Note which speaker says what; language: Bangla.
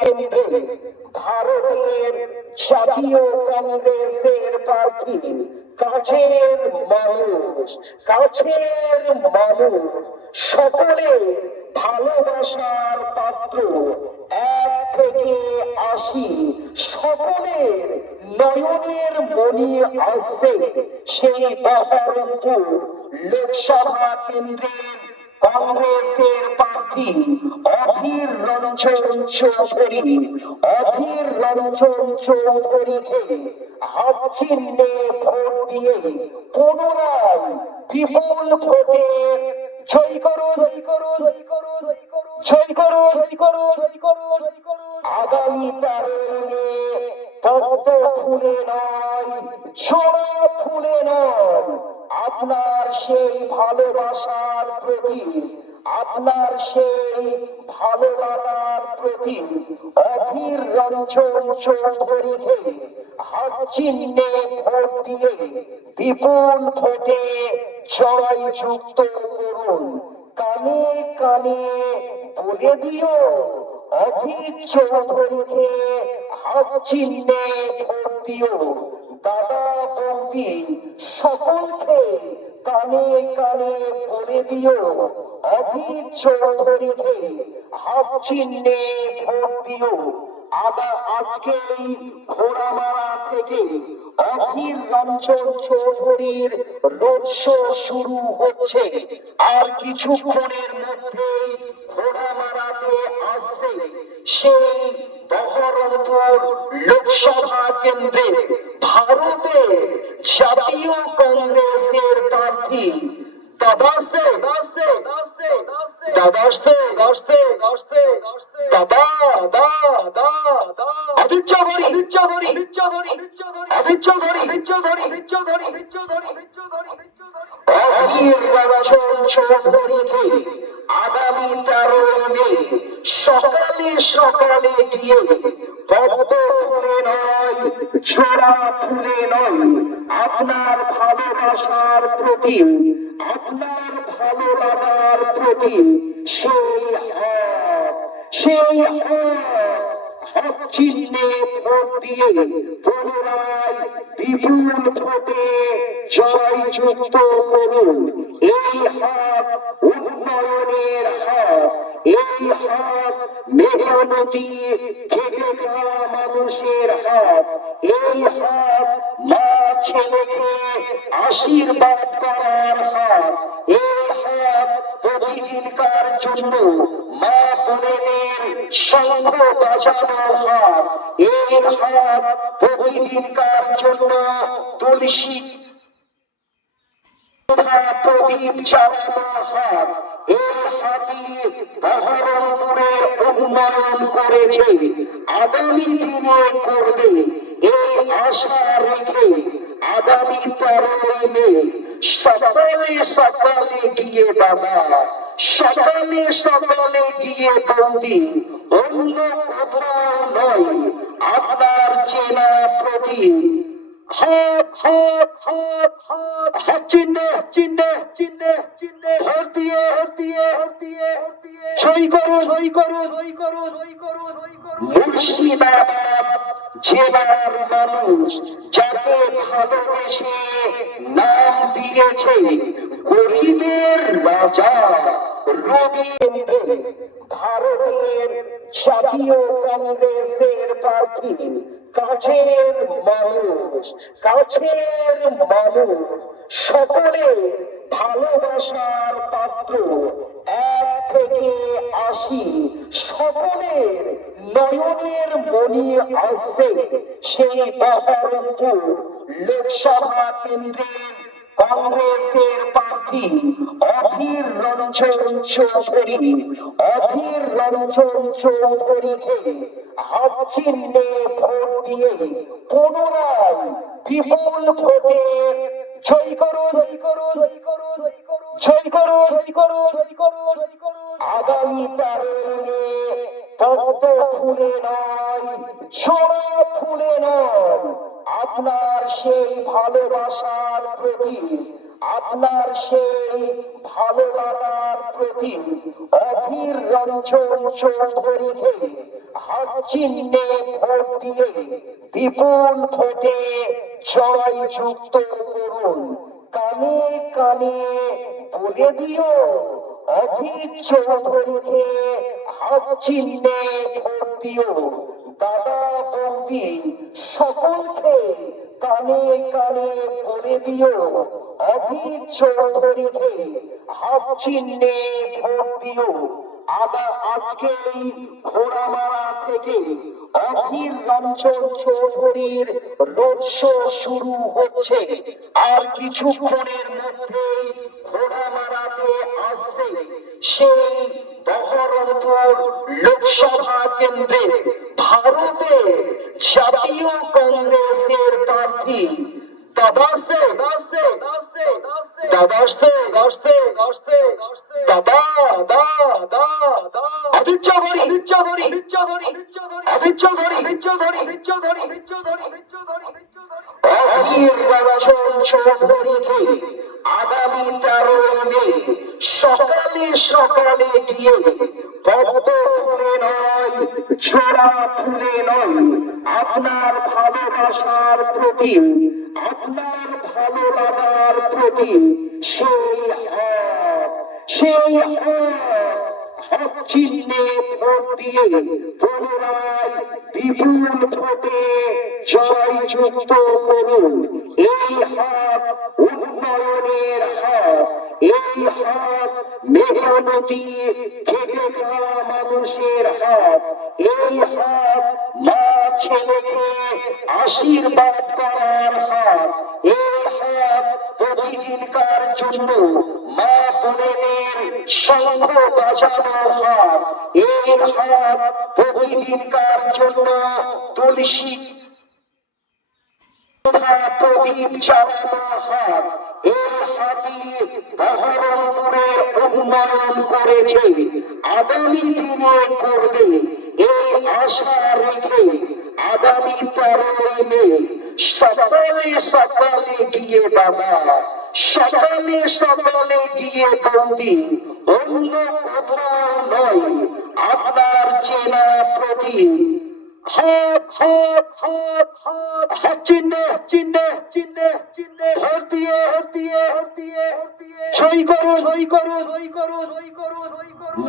Speaker 1: কেন্দ্রে ভারতের জাতীয় কংগ্রেসের প্রার্থী, কাছের মানুষ কাছের মানুষ, সকলে ভালোবাসার পাত্র, এক থেকে আশি সকলের নয়নের মনি আসবে সেই বহরমপুর লোকসভা কেন্দ্রের কংগ্রেসের প্রার্থী অধীর রঞ্জন চৌধুরী, অধীর রঞ্জন চৌধুরীকে হাত ভোট দিয়ে পুনরায় বিপুল ভোটে জয় করো জয় করো জয় করো জয় করো জয় করো জয় করো জয় করো আগামী তারিখে পদ্ম ফুলে নয় ছোড়া ফুলে নয় আপনার সেই ভালোবাসার প্রতি, আপনার সেই ভালো লাগার প্রতি অধীর রঞ্জন চৌধুরীকে হাত চিহ্নে ভোট দিয়ে বিপুল ভোটে জয় যুক্ত করুন। কানে কানে বলে দিও, অধীর চৌধুরীকে হাত চিহ্নে ভোট দিও। দাদা বৌদি সকলকে কানে কানে বলে দিও, অধীর চৌধুরীকে চিহ্নে ভোট দিও। আদা আজকে এই ঘোড়ামারা থেকে অধীর রঞ্জন চৌধুরীর রোড শো শুরু হচ্ছে। আর কিছুক্ষণের মধ্যেই ঘোড়ামারাতে আসছে সেই বহরমপুর লোকসভা কেন্দ্রে। ভারতের জাতীয় কংগ্রেসের প্রার্থী দাদা আগামী তেরোই সকালে সকালে গিয়ে পদ্ম ছোড়া ফুলে নয়। আপনার ভালোবাসার প্রতি, আপনার ভালো প্রতি সেই হাত সেই হাত হাত চিহ্নে ভোট দিয়ে পুনরায় বিপুল ভোটে জয় যুক্ত করুন। এই হাত উন্নয়নের হাত এই হাত মেহনতি খেটে খাওয়া প্রতিদিনকার জন্য মা বোনেদের শঙ্খ বাজানো হাত। এই হাত প্রতিদিনকার জন্য তুলসী প্রদীপ চালানো হাতি। বহরমপুরের উন্নয়ন করেছে। আগামী দিনে করবে। এই আশা রেখে আগামী তেরোই মে সকালে সকালে গিয়ে বাবা, সকালে সকালে গিয়ে বৌদি অন্য কোথাও নয়, আপনার চেনা প্রদীপ। নাম দিয়েছে গরিবের রাজা রবি ভারতের জাতীয় কংগ্রেসের প্রার্থী কাছের মানুষ কাছের মানুষ, সকলে ভালোবাসার পাত্র। এক থেকে আসি সকলের নয়নের মনি আসছে সেই বহরমপুর লোকসভা কেন্দ্রের কংগ্রেসের প্রার্থী অধীর রঞ্জন চৌধুরী, অধীর রঞ্জন চৌধুরীকে হাত ভোট দিয়ে পুনরায় বিপুল ভোটে জয় করো জয় করো জয় করো জয় করো জয় করো আগামী তারিখে পদ্ম ফুলে নয় ছোড়া ফুলে নয়। আপনার সেই ভালোবাসার প্রতি, আপনার সেই ভালোবাসার প্রতি অধীর রঞ্জন চৌধুরীকে হাত চিহ্নে ভোট দিয়ে বিপুল ভোটে জয় যুক্ত করুন। কানে কানে বলে দিও। অধীর চৌধুরীকে হাত চিহ্নে দিও। দাদা বৌদি সকলকে কানে কানে বলে দিও। অজিত চৌধুরীকে হাত চিহ্নে ভোট দিও। আবার আজকে এই ঘোড়ামারা থেকে অধীর রঞ্জন চৌধুরীর শুরু হচ্ছে। আর কিছুক্ষণের মধ্যেই ঘোড়ামারাতে আসছে সেই বহরমপুর লোকসভা কেন্দ্রে ভারতের জাতীয় কংগ্রেসের প্রার্থী দাদাসে দাদাসে দাদাসে দাদাসে দাদা দা দা আদিত্য ধরি ধরি আদিত্য ধরি ধরি আদিত্য ধরি আদিত্য আগামী তেরোই মে সকালে সকালে গিয়ে পদ্ম ফুলে নয় ছোড়া ফুলে নয় আপনার ভালোবাসার প্রতি আপনার ভালো লাগার প্রতি সেই সেই চিহ্নে ভোট দিয়ে পুনরায় বিপুল ভোটে জয় যুক্ত করুন। এই হাত উন্নয়নের হাত, এই হাত মেহনতি খেটে খাওয়া মানুষের হাত, এই হাত মা ছেলেকে আশীর্বাদ করার হাত এই হাত প্রতিদিনকার জন্য মা বোনেদের সঙ্গ বাজানো হাত এই হাত প্রতিদিনকার জন্য তুলসী প্রদীপ চালানো হাত এই হাতি বহরমপুরের উন্নয়ন করেছে। আগামী দিনে করবে, এই আশা রেখে আগামী তেরোই মে সকালে সকালে গিয়ে বাবা, সকালে সকালে গিয়ে বৌদি অন্য কোথাও নয়, আপনার চেনা প্রদীপ। হাত চিহ্নে জয় করুন জয় করুন জয় করুন।